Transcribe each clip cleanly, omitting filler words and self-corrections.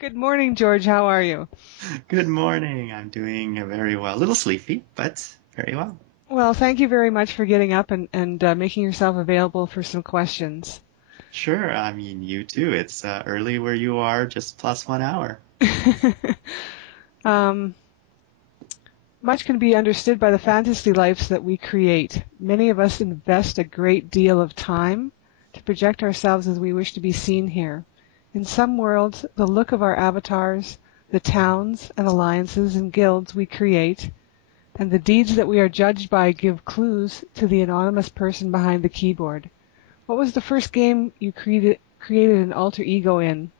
Good morning, George. How are you? Good morning. I'm doing very well. A little sleepy, but very well. Well, thank you very much for getting up and making yourself available for some questions. Sure. I mean, you too. It's early where you are, just plus 1 hour. um, Much can be understood by the fantasy lives that we create. Many of us invest a great deal of time to project ourselves as we wish to be seen here. In some worlds, the look of our avatars, the towns and alliances and guilds we create, and the deeds that we are judged by give clues to the anonymous person behind the keyboard. What was the first game you created an alter ego in?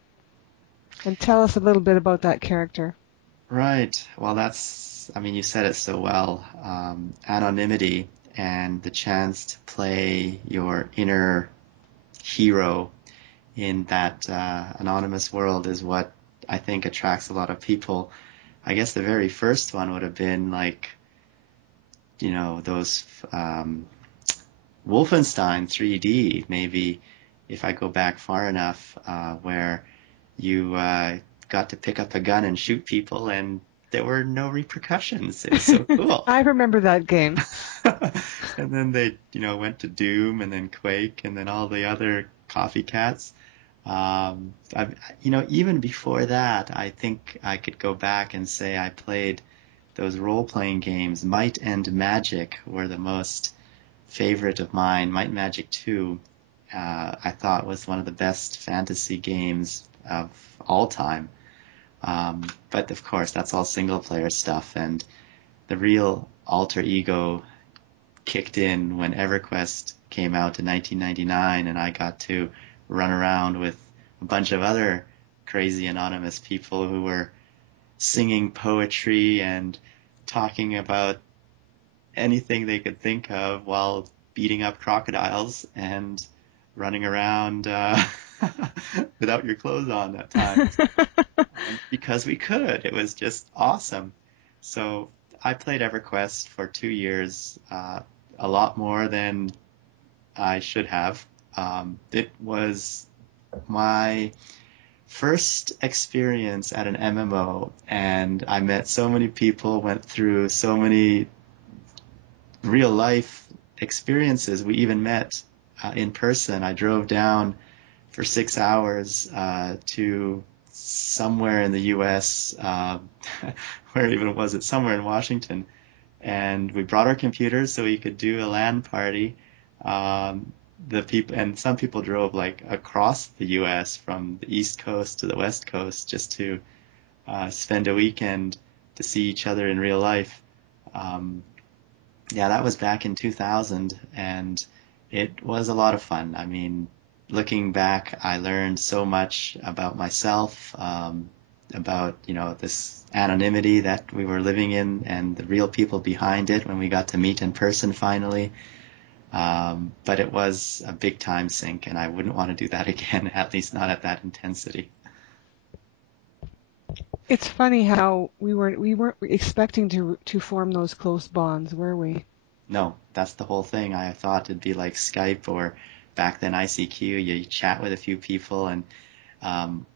And tell us a little bit about that character. Right. Well, I mean, you said it so well. Anonymity and the chance to play your inner hero in that anonymous world is what I think attracts a lot of people. I guess the very first one would have been like, those Wolfenstein 3D, maybe if I go back far enough, where you got to pick up a gun and shoot people and there were no repercussions. It was so cool. I remember that game. And then they, went to Doom and then Quake and then all the other copycats. Even before that, I think I could go back and say I played those role-playing games. Might and Magic were the most favorite of mine. Might and Magic 2, I thought was one of the best fantasy games of all time. But of course, that's all single-player stuff, and the real alter ego kicked in when EverQuest came out in 1999, and I got to run around with a bunch of other crazy anonymous people who were singing poetry and talking about anything they could think of while beating up crocodiles and running around without your clothes on at times. Because we could. It was just awesome. So I played EverQuest for 2 years, a lot more than I should have. It was my first experience at an MMO, and I met so many people, went through so many real life experiences. We even met in person. I drove down for 6 hours to somewhere in the U.S. Where even was it? Somewhere in Washington, and we brought our computers so we could do a LAN party. The people and some people drove like across the U.S. from the East Coast to the West Coast just to spend a weekend to see each other in real life. Um, yeah, that was back in 2000, and it was a lot of fun. I mean, looking back, I learned so much about myself, about, this anonymity that we were living in and the real people behind it when we got to meet in person finally. But it was a big time sink, and I wouldn't want to do that again, at least not at that intensity. It's funny how we weren't expecting to form those close bonds, were we? No, that's the whole thing. I thought it'd be like Skype or back then ICQ. You chat with a few people, and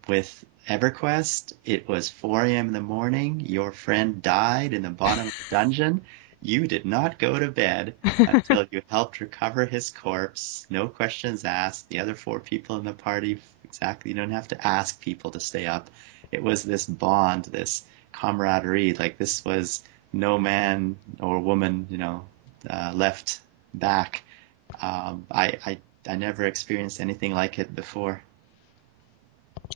with EverQuest, it was 4 a.m. in the morning. Your friend died in the bottom of the dungeon. You did not go to bed until you helped recover his corpse. No questions asked. The other four people in the party, exactly, you don't have to ask people to stay up. It was this bond, this camaraderie. Like this was no man or woman, left back. I never experienced anything like it before.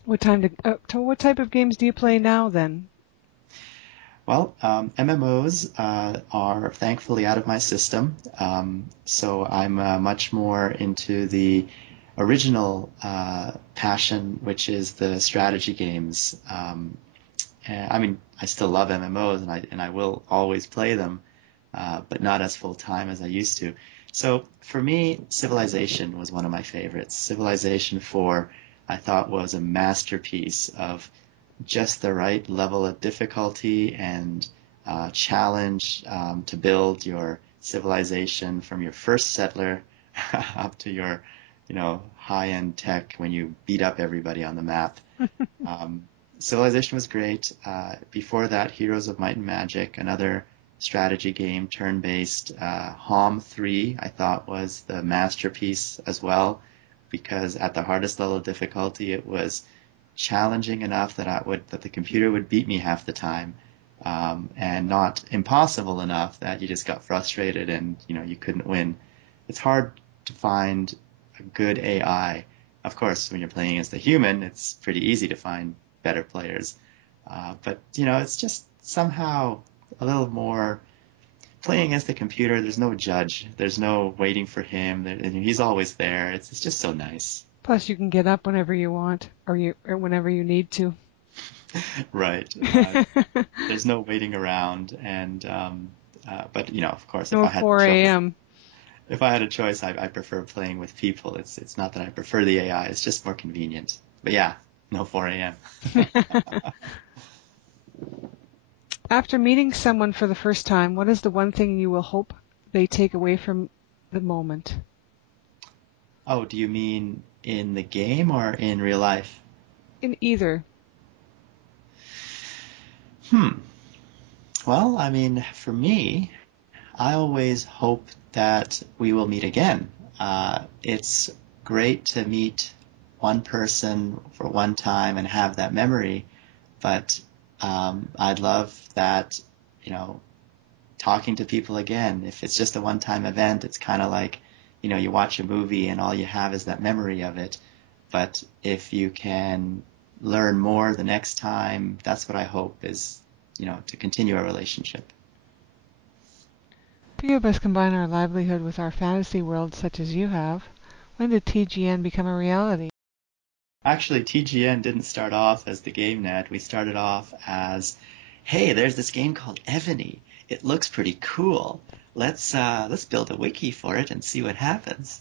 What type of games do you play now then? Well, MMOs are thankfully out of my system, so I'm much more into the original passion, which is the strategy games. And, I mean, I still love MMOs, and I will always play them, but not as full time as I used to. So for me, Civilization was one of my favorites. Civilization 4, I thought was a masterpiece of just the right level of difficulty and challenge to build your civilization from your first settler up to your, high-end tech when you beat up everybody on the map. Um, Civilization was great. Before that, Heroes of Might and Magic, another strategy game, turn-based. Hom 3, I thought, was the masterpiece as well, because at the hardest level of difficulty, it was challenging enough that the computer would beat me half the time, and not impossible enough that you just got frustrated and you couldn't win. It's hard to find a good AI. Of course, when you're playing against a human, it's pretty easy to find better players. But it's just somehow a little more playing against the computer. There's no judge. There's no waiting for him. He's always there. It's just so nice. Plus, you can get up whenever you want, or whenever you need to. Right. There's no waiting around, and but of course, No 4 a.m. If I had a choice, I prefer playing with people. It's not that I prefer the AI. It's just more convenient. But yeah, no 4 a.m. After meeting someone for the first time, what is the one thing you will hope they take away from the moment? Oh, do you mean in the game or in real life? In either. Well, I mean, for me, I always hope that we will meet again. It's great to meet one person for one time and have that memory, but I'd love that, talking to people again. If it's just a one-time event, it's kind of like, you watch a movie and all you have is that memory of it. But if you can learn more the next time, that's what I hope is, to continue a relationship. Few of us combine our livelihood with our fantasy world such as you have. When did TGN become a reality? Actually, TGN didn't start off as the game net. We started off as, hey, there's this game called Ebony. It looks pretty cool. Let's build a wiki for it and see what happens.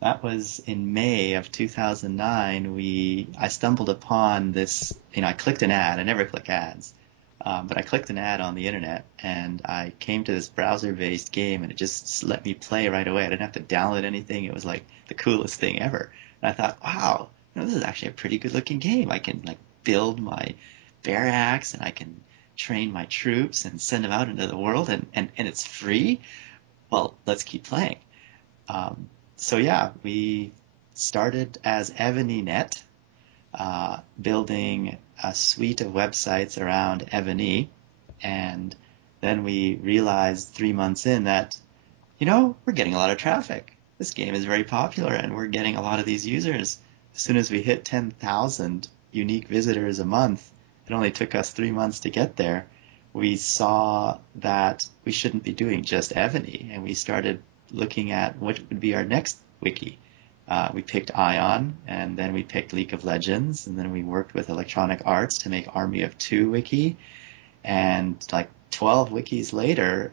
That was in May of 2009. I stumbled upon this. I clicked an ad. I never click ads, but I clicked an ad on the internet, and I came to this browser-based game, and it just let me play right away. I didn't have to download anything. It was like the coolest thing ever. And I thought, wow, this is actually a pretty good-looking game. I can build my barracks, and I can train my troops and send them out into the world, and it's free. Well, let's keep playing. So yeah, we started as EbonyNet, building a suite of websites around Ebony, and then we realized 3 months in that, we're getting a lot of traffic. This game is very popular, and we're getting a lot of these users. As soon as we hit 10,000 unique visitors a month, it only took us 3 months to get there. We saw that we shouldn't be doing just Ebony, and we started looking at what would be our next wiki. We picked Ion, and then we picked League of Legends, and then we worked with Electronic Arts to make Army of Two wiki. And 12 wikis later,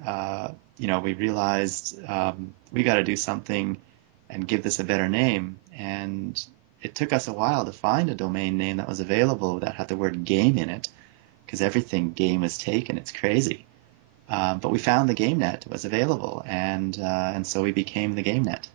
we realized we got to do something and give this a better name. And it took us a while to find a domain name that was available that had the word game in it, because everything game is taken. It's crazy. But we found the GameNet was available, and so we became the GameNet.